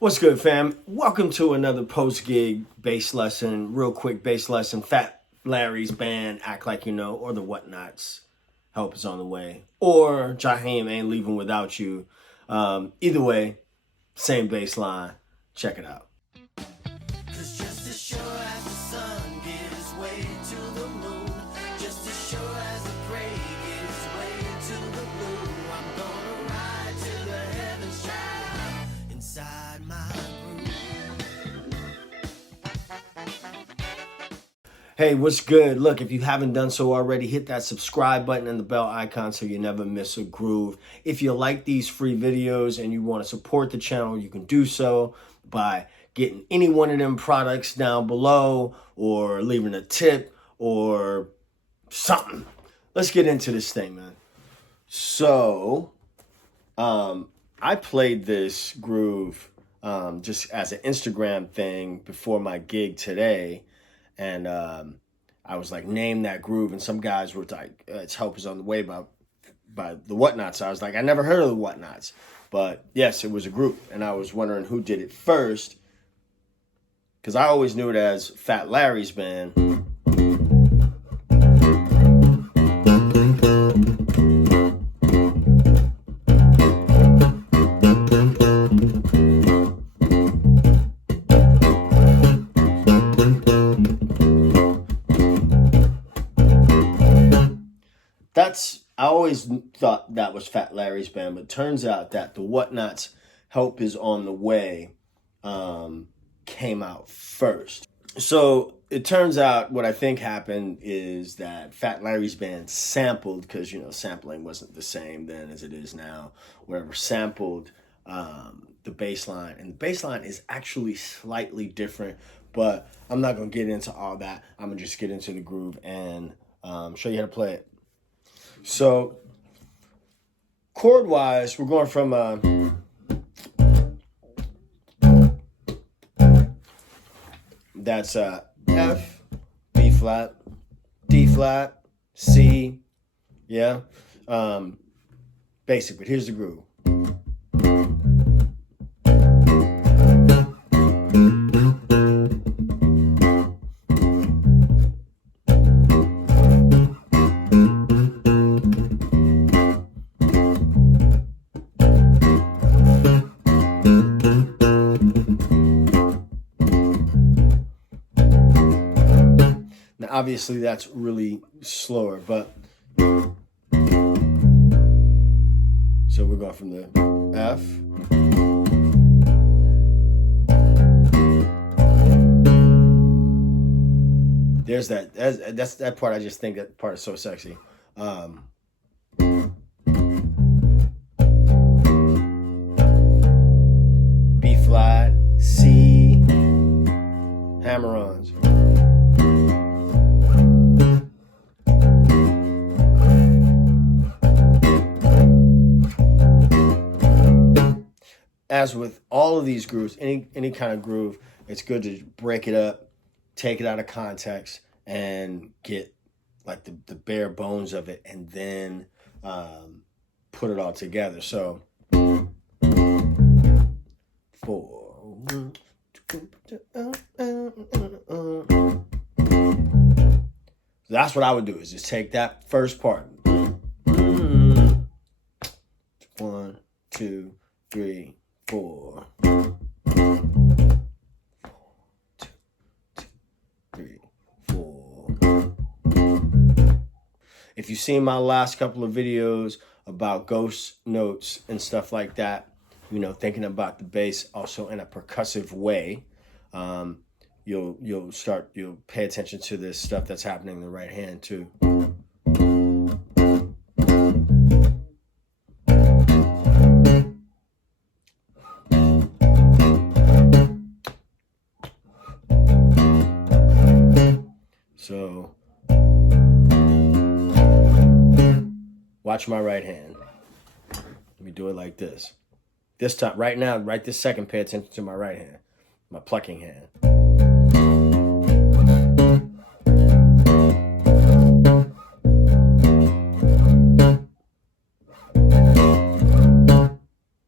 What's good, fam? Welcome to another post-gig bass lesson, real quick bass lesson. Fat Larry's band, Act Like You Know, or the Whatnots, Help Is On The Way, or Jaheim Ain't Leaving Without You. Either way, same bass line. Check it out. Hey, what's good? Look, if you haven't done so already, hit that subscribe button and the bell icon so you never miss a groove. If you like these free videos and you want to support the channel, you can do so by getting any one of them products down below or leaving a tip or something. Let's get into this thing, man. So, I played this groove just as an Instagram thing before my gig today. And I was like, name that groove. And some guys were like, it's Help Is On The Way by the Whatnots. I was like, I never heard of the Whatnots. But yes, it was a group. And I was wondering who did it first. Because I always knew it as Fat Larry's band. I always thought that was Fat Larry's band, but turns out that the Whatnots' Help Is On The Way came out first. So it turns out what I think happened is that Fat Larry's band sampled, because, you know, sampling wasn't the same then as it is now, wherever sampled the bass line. And the bass line is actually slightly different, but I'm not going to get into all that. I'm going to just get into the groove and show you how to play it. So, chord-wise, we're going from that's F, B flat, D flat, C, yeah, basic. But here's the groove. Obviously, that's really slower, but so we're going from the F. There's that. That's that part. I just think that part is so sexy. B flat, C, hammer-ons. As with all of these grooves, any kind of groove, it's good to break it up, take it out of context, and get like the bare bones of it, and then put it all together. So, so that's what I would do, is just take that first part. 1, 2, 3, 4. 2, 3, 4. If you've seen my last couple of videos about ghost notes and stuff like that, you know, thinking about the bass also in a percussive way, you'll pay attention to this stuff that's happening in the right hand too. So, watch my right hand. Let me do it like this. This time, right now, right this second, pay attention to my right hand, my plucking hand.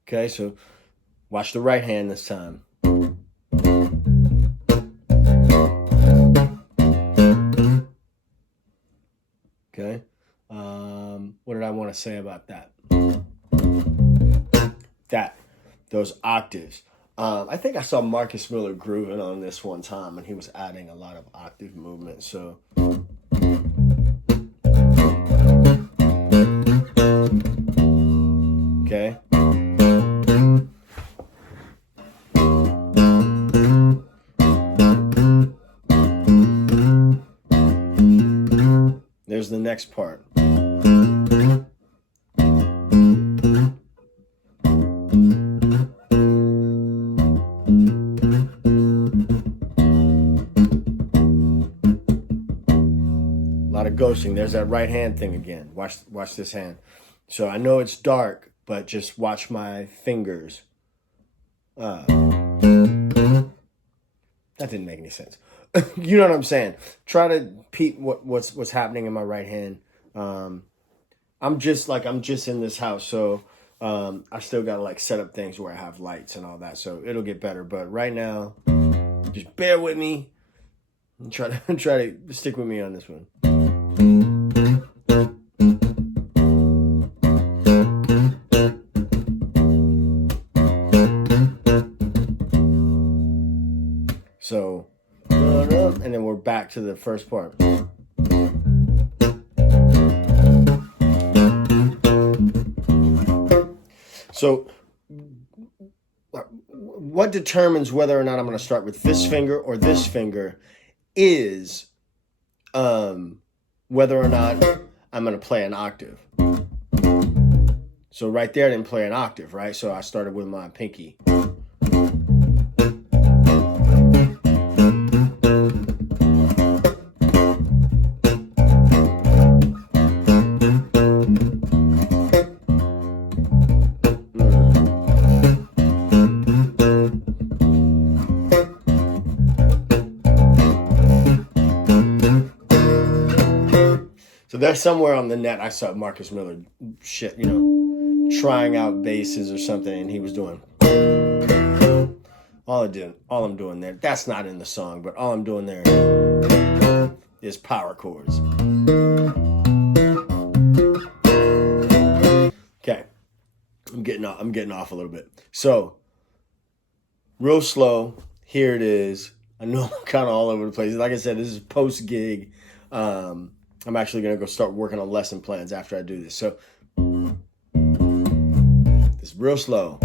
Okay, so Watch the right hand this time. Okay. What did I want to say about that? Those octaves. I think I saw Marcus Miller grooving on this one time, and he was adding a lot of octave movement. So, okay. There's the next part. Ghosting. There's that right hand thing again. Watch this hand. So I know it's dark, but just watch my fingers. That didn't make any sense. You know what I'm saying? Try to peep what's happening in my right hand. I'm just in this house, so I still gotta like set up things where I have lights and all that, so it'll get better. But right now, just bear with me and try to stick with me on this one. So, and then we're back to the first part. So, what determines whether or not I'm going to start with this finger or this finger is whether or not I'm going to play an octave. So right there I didn't play an octave, right? So I started with my pinky. There's somewhere on the net I saw Marcus Miller trying out basses or something, and he was doing all I'm doing there. That's not in the song, but all I'm doing there is power chords. Okay, I'm getting off a little bit. So real slow. Here it is. I know I'm kind of all over the place. Like I said, this is post gig. I'm actually going to go start working on lesson plans after I do this. So, it's real slow.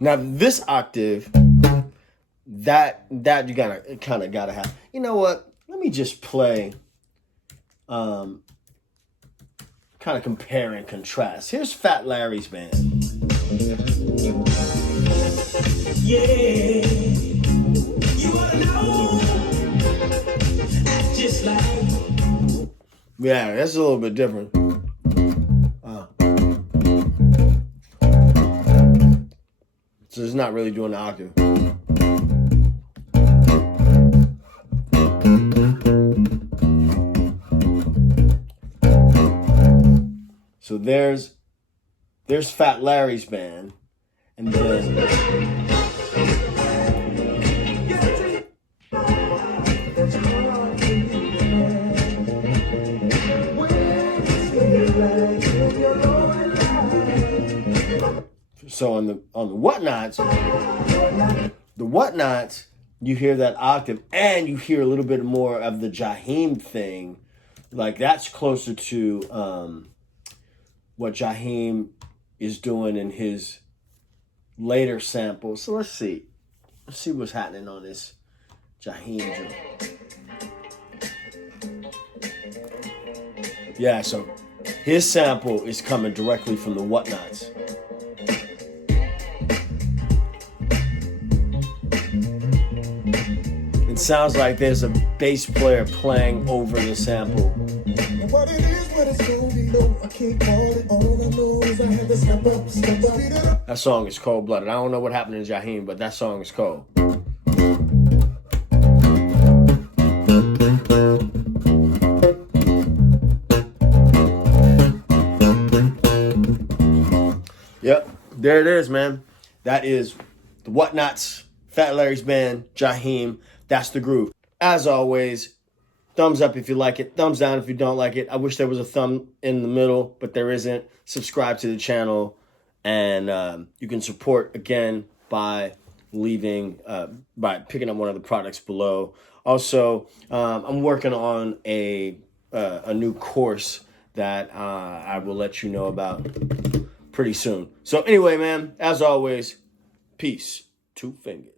Now this octave, that you gotta have. You know what? Let me just play, kind of compare and contrast. Here's Fat Larry's band. Yeah, you wanna know? Just like. Yeah, that's a little bit different. So it's not really doing the octave. So there's Fat Larry's band, and then so on the whatnots, you hear that octave, and you hear a little bit more of the Jaheim thing. Like that's closer to what Jaheim is doing in his later samples. So let's see what's happening on this Jaheim joint. Yeah, so his sample is coming directly from the whatnots. sounds like there's a bass player playing over the sample. What it is, what it's gonna be, no, I can't call it. All I know is I had to step up, speed it up. That song is cold-blooded. I don't know what happened to Jaheim, but that song is cold. Yep, there it is, man. That is the Whatnots, Fat Larry's band, Jaheim. That's the groove. As always, thumbs up if you like it. Thumbs down if you don't like it. I wish there was a thumb in the middle, but there isn't. Subscribe to the channel. And you can support, again, by leaving, by picking up one of the products below. Also, I'm working on a new course that I will let you know about pretty soon. So anyway, man, as always, peace. 2 fingers.